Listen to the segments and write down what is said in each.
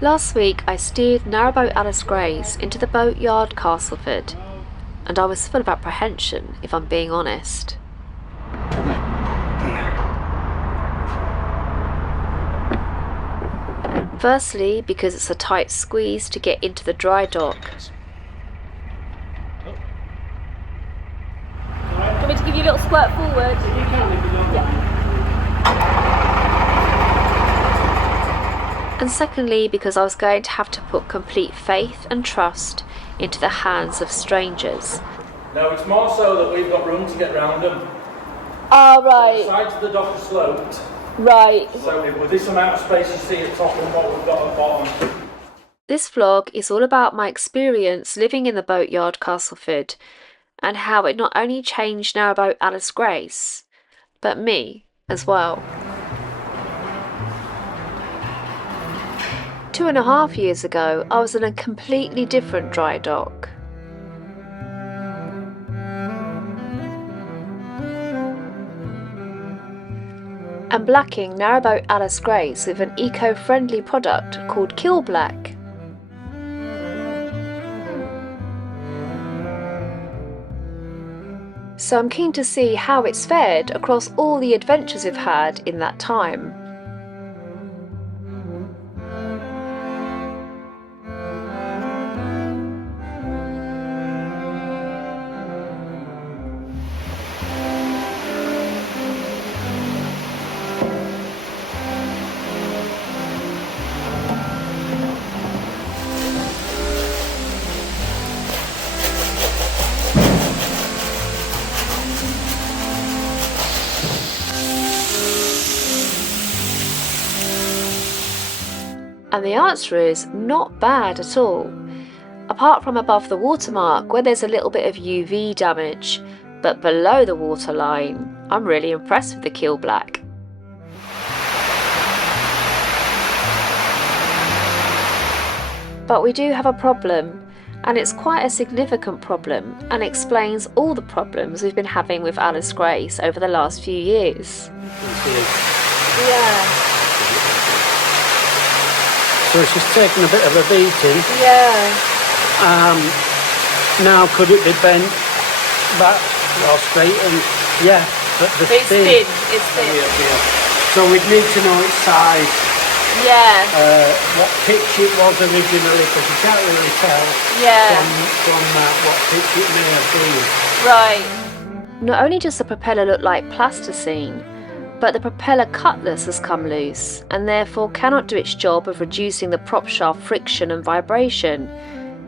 Last week I steered Narrowboat Alice Grace into the Boatyard, Castleford, and I was full of apprehension, if I'm being honest. Firstly, because it's a tight squeeze to get into the dry dock. Want me to give you a little squirt forward? You can if you don't. Yeah. And secondly, because I was going to have to put complete faith and trust into the hands of strangers. No, it's more so that we've got room to get round them. Oh, right. The sides of the dock are sloped. Right. So with this amount of space you see at top and what we've got at bottom. This vlog is all about my experience living in the Boatyard, Castleford, and how it not only changed Narrowboat Alice Grace, but me as well. 2.5 years ago, I was in a completely different dry dock. And blacking Narrowboat Alice Grace with an eco-friendly product called Kill Black. So I'm keen to see how it's fared across all the adventures we've had in that time. And the answer is not bad at all, apart from above the watermark where there's a little bit of UV damage, but below the waterline, I'm really impressed with the Kill Black. But we do have a problem, and it's quite a significant problem, and explains all the problems we've been having with Alice Grace over the last few years. Yeah. So she's taken a bit of a beating. Yeah. Now could it be bent back or straight? And yeah, but the It's thin. It's thin. Yeah. So we'd need to know its size. Yeah. What pitch it was originally, because you can't really tell from what pitch it may have been. Right. Not only does the propeller look like plasticine, but the propeller cutlass has come loose and therefore cannot do its job of reducing the prop shaft friction and vibration.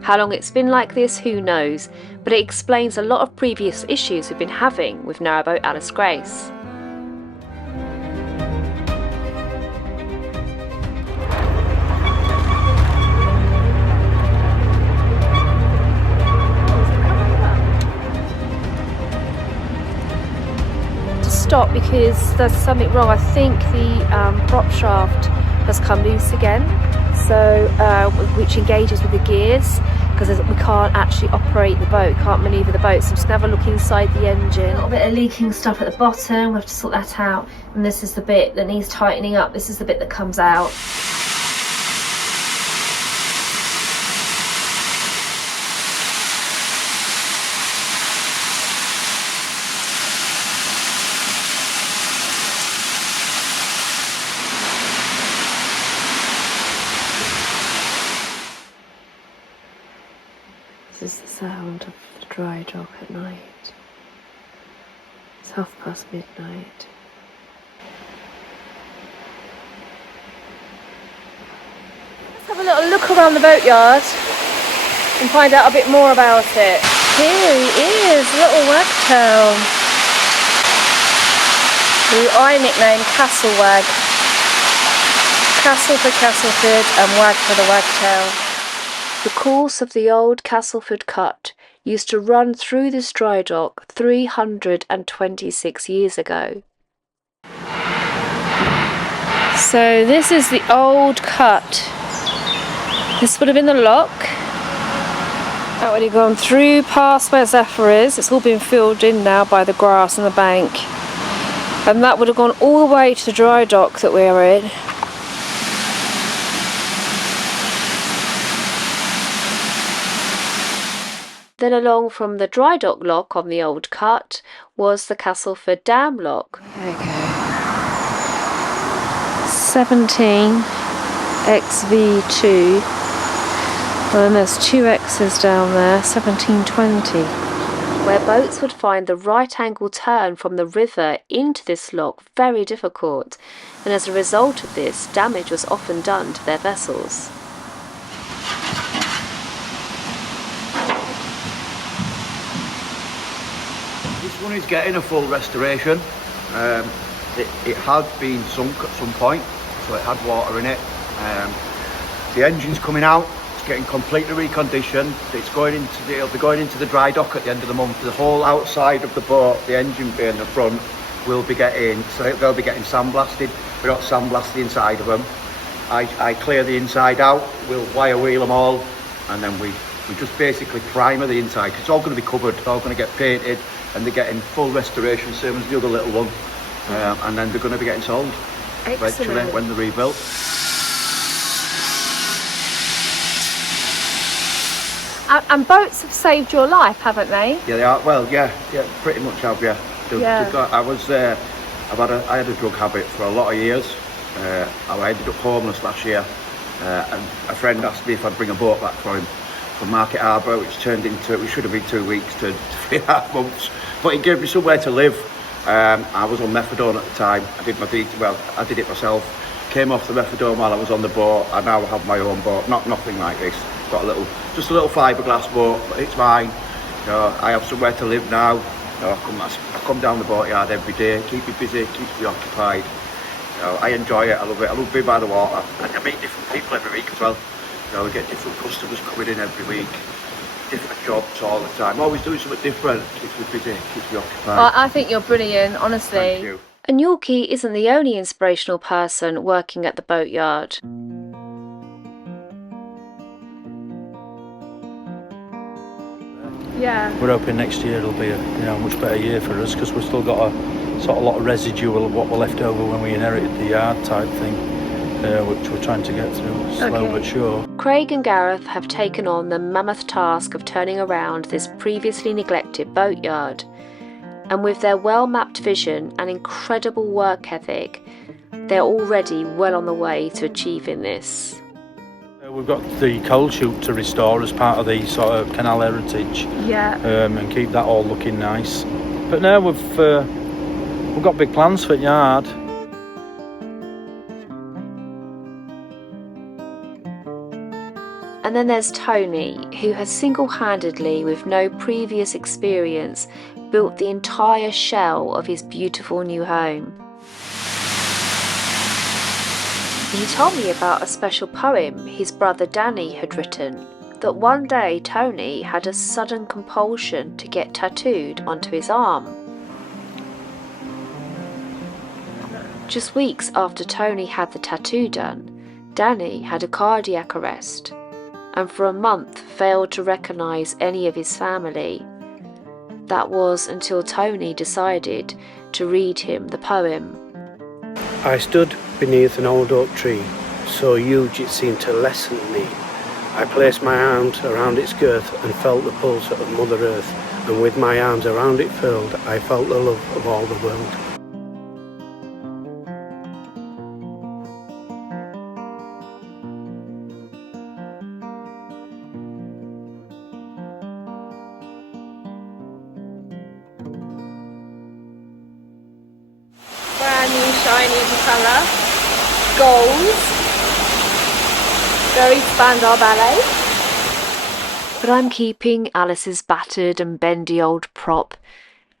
How long it's been like this, who knows, but it explains a lot of previous issues we've been having with Narrowboat Alice Grace. Stop because there's something wrong. I think the prop shaft has come loose again, so which engages with the gears, because we can't actually operate the boat, can't manoeuvre the boat. So I'm just gonna have a look inside the engine. A little bit of leaking stuff at the bottom, we have to sort that out, and this is the bit that needs tightening up. This is the bit that comes out. This is the sound of the dry dock at night. It's midnight. Let's have a little look around the boatyard and find out a bit more about it. Here he is, little wagtail, who I nicknamed Castlewag. Castle for Castleford and Wag for the wagtail. The course of the old Castleford Cut used to run through this dry dock 326 years ago. So this is the old cut. This would have been the lock. That would have gone through past where Zephyr is. It's all been filled in now by the grass and the bank. And that would have gone all the way to the dry dock that we are in. Then along from the dry dock lock on the old cut was the Castleford dam lock. There you go. 17 XV2. And then there's 2 X's down there, 1720. Where boats would find the right angle turn from the river into this lock very difficult, and as a result of this, damage was often done to their vessels. This one is getting a full restoration. It had been sunk at some point, so it had water in it. The engine's coming out. Getting completely reconditioned. It'll be going into the dry dock at the end of the month. The whole outside of the boat, the engine bay in the front, will be getting, so they'll be getting sandblasted. We're not sandblasted the inside of them. I clear the inside out, we'll wire wheel them all, and then we just basically primer the inside. It's all going to be covered, it's all going to get painted, and they're getting full restoration, same as the other little one. And then they're going to be getting sold eventually when they're rebuilt. And boats have saved your life, haven't they? Yeah, they are. Well, yeah, pretty much have. Yeah. I had a drug habit for a lot of years. I ended up homeless last year, and a friend asked me if I'd bring a boat back for him from Market Harbour, which turned into, it should have been 2 weeks to 3.5 months, but it gave me somewhere to live. I was on methadone at the time. I did it myself. Came off the methadone while I was on the boat. I now have my own boat. Nothing like this. Got just a little fiberglass boat, but it's mine. You know, I have somewhere to live now. You know, I come down the Boatyard every day, keep me busy, keeps me occupied. You know, I enjoy it. I love it. I love being by the water, and I meet different people every week as well. You know, we get different customers coming in every week, different jobs all the time. Always doing something different. Keeps me busy, keeps me occupied. Well, I think you're brilliant, honestly. Thank you. And Yorkie isn't the only inspirational person working at the Boatyard. Yeah. We're hoping next year it'll be a much better year for us, because we've still got a sort of lot of residual of what were left over when we inherited the yard type thing, which we're trying to get through slow but sure. Craig and Gareth have taken on the mammoth task of turning around this previously neglected boatyard. And with their well-mapped vision and incredible work ethic, they're already well on the way to achieving this. We've got the coal chute to restore as part of the sort of canal heritage, and keep that all looking nice. But now we've got big plans for the yard. And then there's Tony, who has single-handedly, with no previous experience, built the entire shell of his beautiful new home. He told me about a special poem his brother Danny had written, that one day Tony had a sudden compulsion to get tattooed onto his arm. Just weeks after Tony had the tattoo done, Danny had a cardiac arrest, and for a month failed to recognise any of his family. That was until Tony decided to read him the poem. I stood beneath an old oak tree, so huge it seemed to lessen me. I placed my arms around its girth and felt the pulse of Mother Earth, and with my arms around it furled, I felt the love of all the world. Brand new shiny propeller, gold, very Spandau Ballet. But I'm keeping Alice's battered and bendy old prop,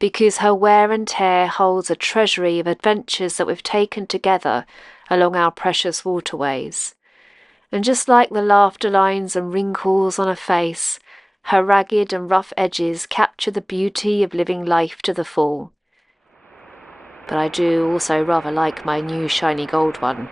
because her wear and tear holds a treasury of adventures that we've taken together along our precious waterways. And just like the laughter lines and wrinkles on her face, her ragged and rough edges capture the beauty of living life to the full. But I do also rather like my new shiny gold one.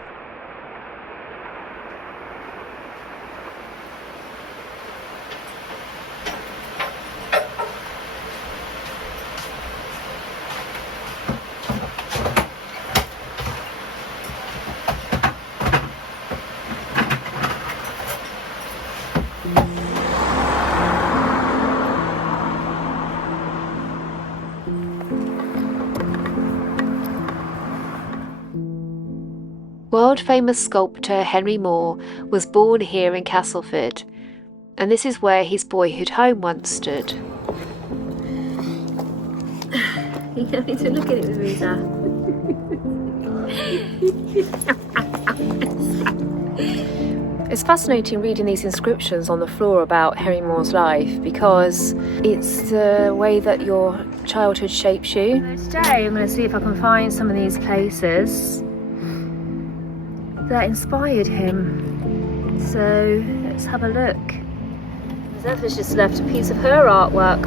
World-famous sculptor Henry Moore was born here in Castleford, and this is where his boyhood home once stood. You don't need to look at it with me, Zaf. It's fascinating reading these inscriptions on the floor about Henry Moore's life because it's the way that your childhood shapes you. Today I'm going to see if I can find some of these places that inspired him. So let's have a look. Zephy's just left a piece of her artwork.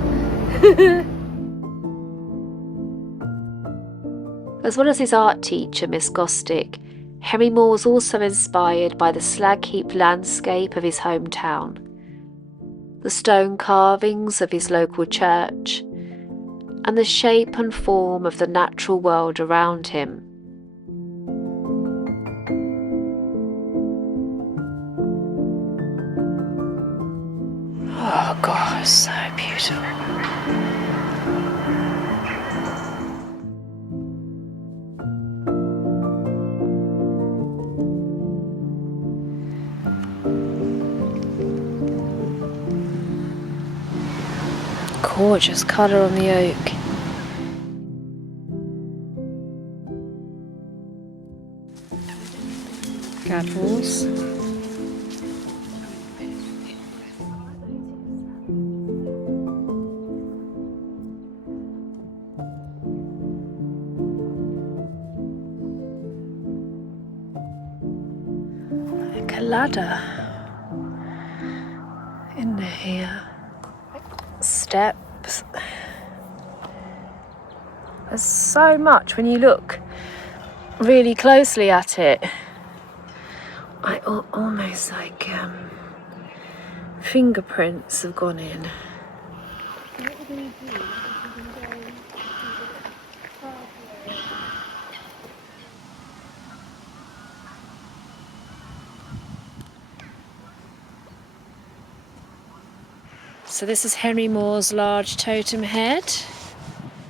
As well as his art teacher, Miss Gostick, Henry Moore was also inspired by the slag heap landscape of his hometown, the stone carvings of his local church, and the shape and form of the natural world around him. Oh God, so beautiful. Gorgeous colour on the oak. Gadwalls. Like a ladder in here. Steps. There's so much when you look really closely at it. Almost like fingerprints have gone in. So this is Henry Moore's large totem head.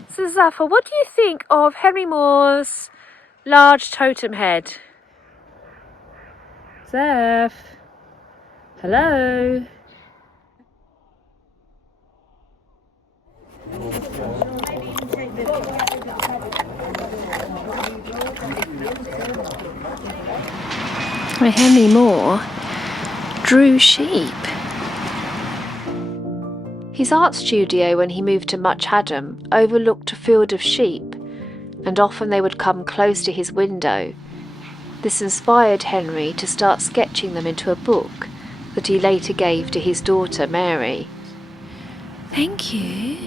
So Zaffa, what do you think of Henry Moore's large totem head? Zaf, hello? Henry Moore drew sheep. His art studio when he moved to Much Haddam overlooked a field of sheep, and often they would come close to his window. This inspired Henry to start sketching them into a book that he later gave to his daughter Mary. Thank you.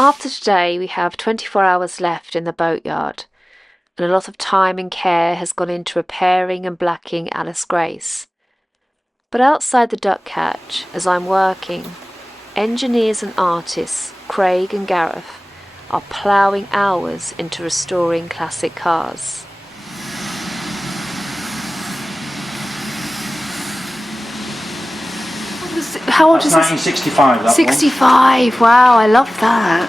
After today, we have 24 hours left in the boatyard, and a lot of time and care has gone into repairing and blacking Alice Grace. But outside the duck catch, as I'm working, engineers and artists Craig and Gareth are ploughing hours into restoring classic cars. How old is this? 1965, that 65, wow, I love that.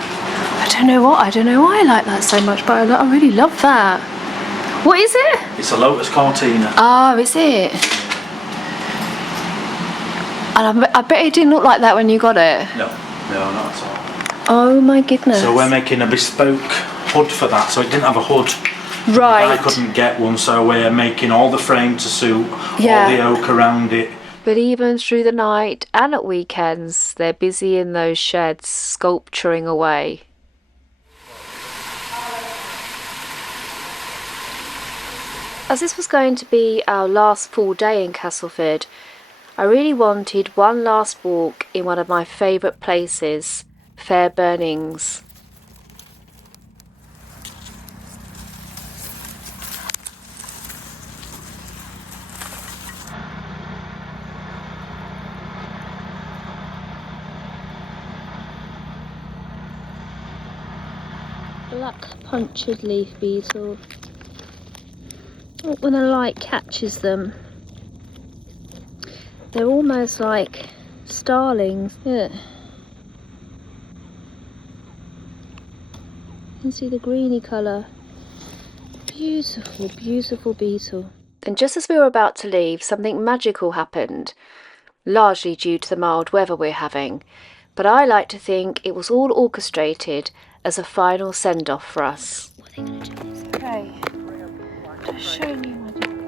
I don't know why I like that so much, but I really love that. What is it? It's a Lotus Cortina. Oh, is it? And I bet it didn't look like that when you got it. No, not at all. Oh my goodness. So we're making a bespoke hood for that, so it didn't have a hood. Right. I couldn't get one, so we're making all the frame to suit, all the oak around it. But even through the night and at weekends, they're busy in those sheds, sculpturing away. As this was going to be our last full day in Castleford, I really wanted one last walk in one of my favourite places, Fair Burnings. black punctured leaf beetle. When the light catches them, they're almost like starlings. Yeah. You can see the greeny colour. Beautiful, beautiful beetle. Then just as we were about to leave, something magical happened, largely due to the mild weather we're having, but I like to think it was all orchestrated as a final send-off for us. What are they going to do this? Okay, just showing you my jacket.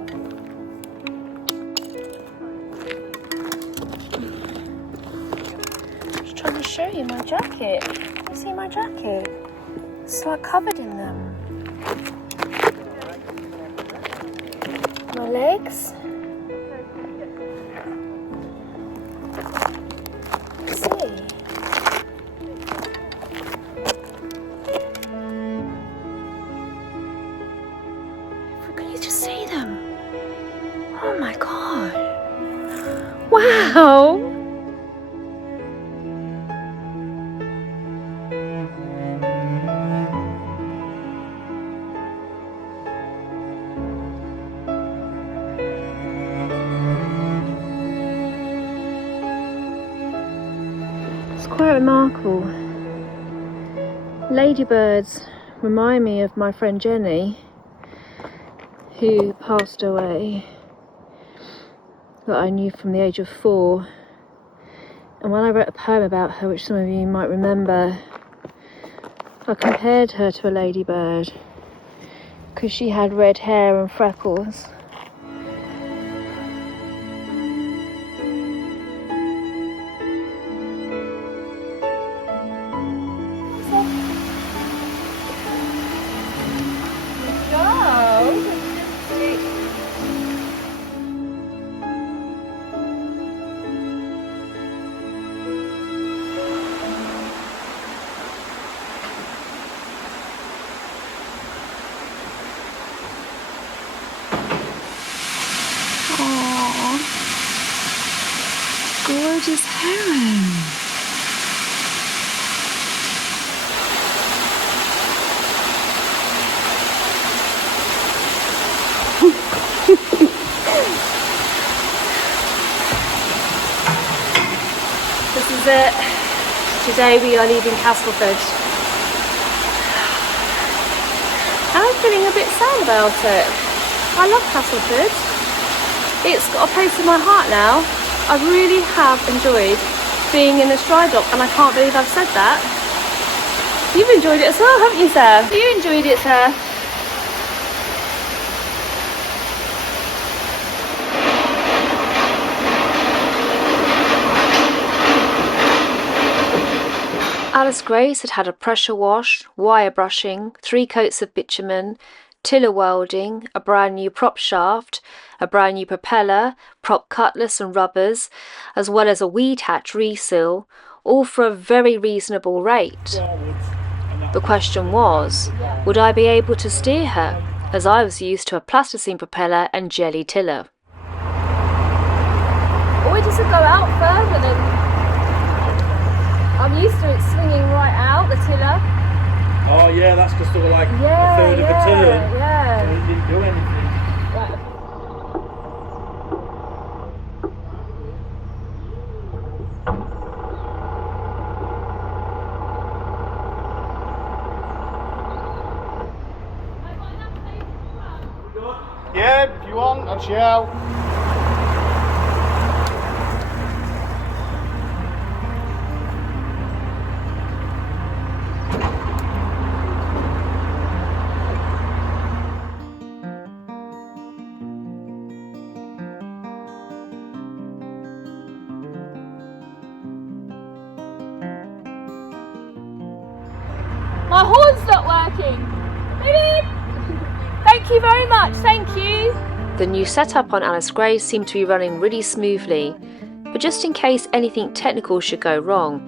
Just trying to show you my jacket. Can you see my jacket? It's like covered in them. My legs. See? Can you just see them? Oh my god! Wow! Quite remarkable. Ladybirds remind me of my friend Jenny, who passed away, that I knew from the age of 4. And when I wrote a poem about her, which some of you might remember, I compared her to a ladybird because she had red hair and freckles. Gorgeous heron. This is it. Today we are leaving Castleford. I'm feeling a bit sad about it. I love Castleford. It's got a place in my heart now. I really have enjoyed being in this dry dock, and I can't believe I've said that. You've enjoyed it as well, haven't you, Sir? You enjoyed it, Sir. Alice Grace had had a pressure wash, wire brushing, 3 coats of bitumen, tiller welding, a brand new prop shaft, a brand new propeller, prop cutlass and rubbers, as well as a weed hatch reseal, all for a very reasonable rate. The question was, would I be able to steer her, as I was used to a plasticine propeller and jelly tiller? Or we just go out further than... I'm used to it swinging right out, the tiller. Oh yeah, that's just sort of like a third of a turn. Yeah. So it didn't do anything. Right. Yeah, if you want, I'll shout. My horn's not working. Beep. Thank you very much, thank you. The new setup on Alice Grace seemed to be running really smoothly, but just in case anything technical should go wrong,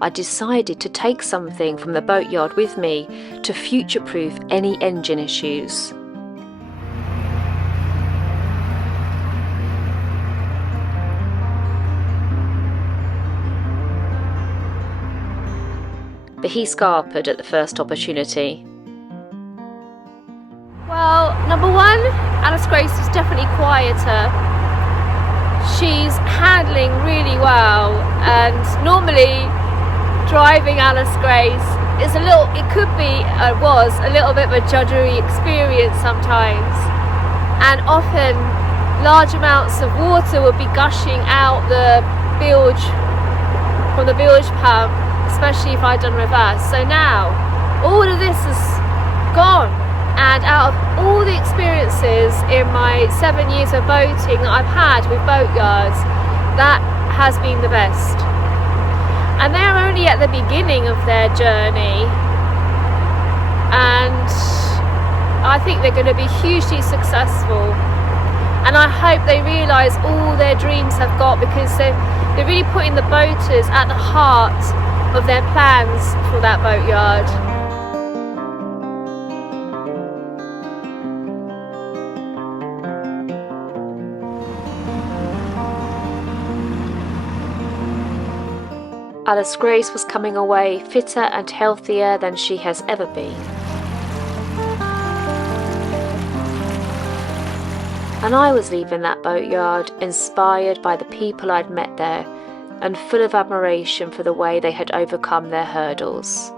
I decided to take something from the boatyard with me to future-proof any engine issues. But he scarpered at the first opportunity. Number one, Alice Grace is definitely quieter. She's handling really well, and normally driving Alice Grace is was a little bit of a judgery experience sometimes, and often large amounts of water would be gushing out from the bilge pump, especially if I'd done reverse. So now all of this is gone, and out of all the experiences in my 7 years of boating that I've had with Boatyards, that has been the best. And they're only at the beginning of their journey, and I think they're going to be hugely successful, and I hope they realise all their dreams have got, because they're really putting the boaters at the heart of their plans for that boatyard. Alice Grace was coming away fitter and healthier than she has ever been. And I was leaving that boatyard inspired by the people I'd met there and full of admiration for the way they had overcome their hurdles.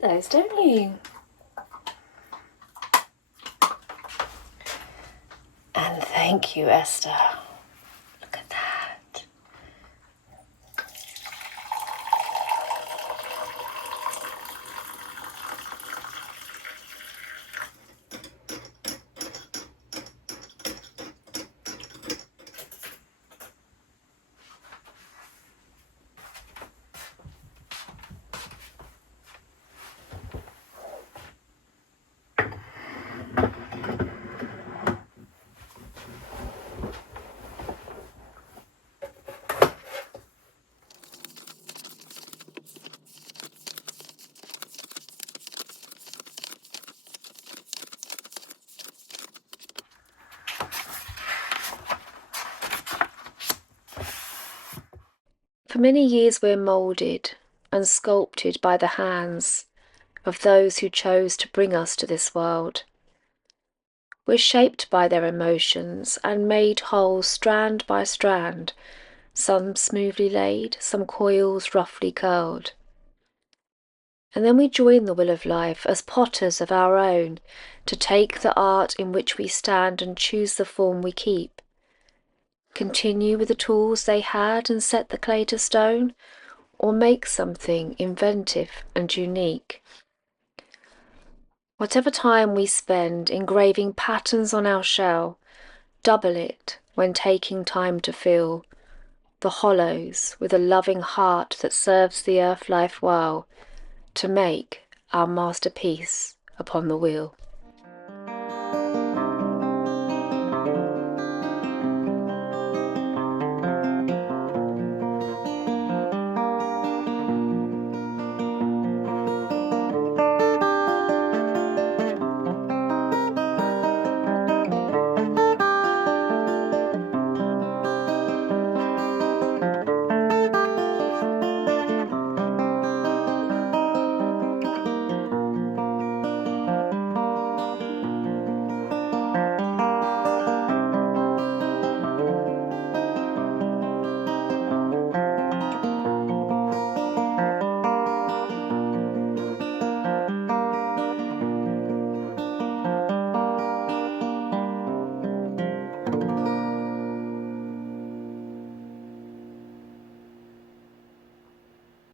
Those, don't you? And thank you, Esther. Look at that. For many years we're moulded and sculpted by the hands of those who chose to bring us to this world. We're shaped by their emotions and made whole strand by strand, some smoothly laid, some coils roughly curled. And then we join the wheel of life as potters of our own, to take the art in which we stand and choose the form we keep. Continue with the tools they had and set the clay to stone, or make something inventive and unique. Whatever time we spend engraving patterns on our shell, double it when taking time to fill the hollows with a loving heart that serves the earth life well, to make our masterpiece upon the wheel.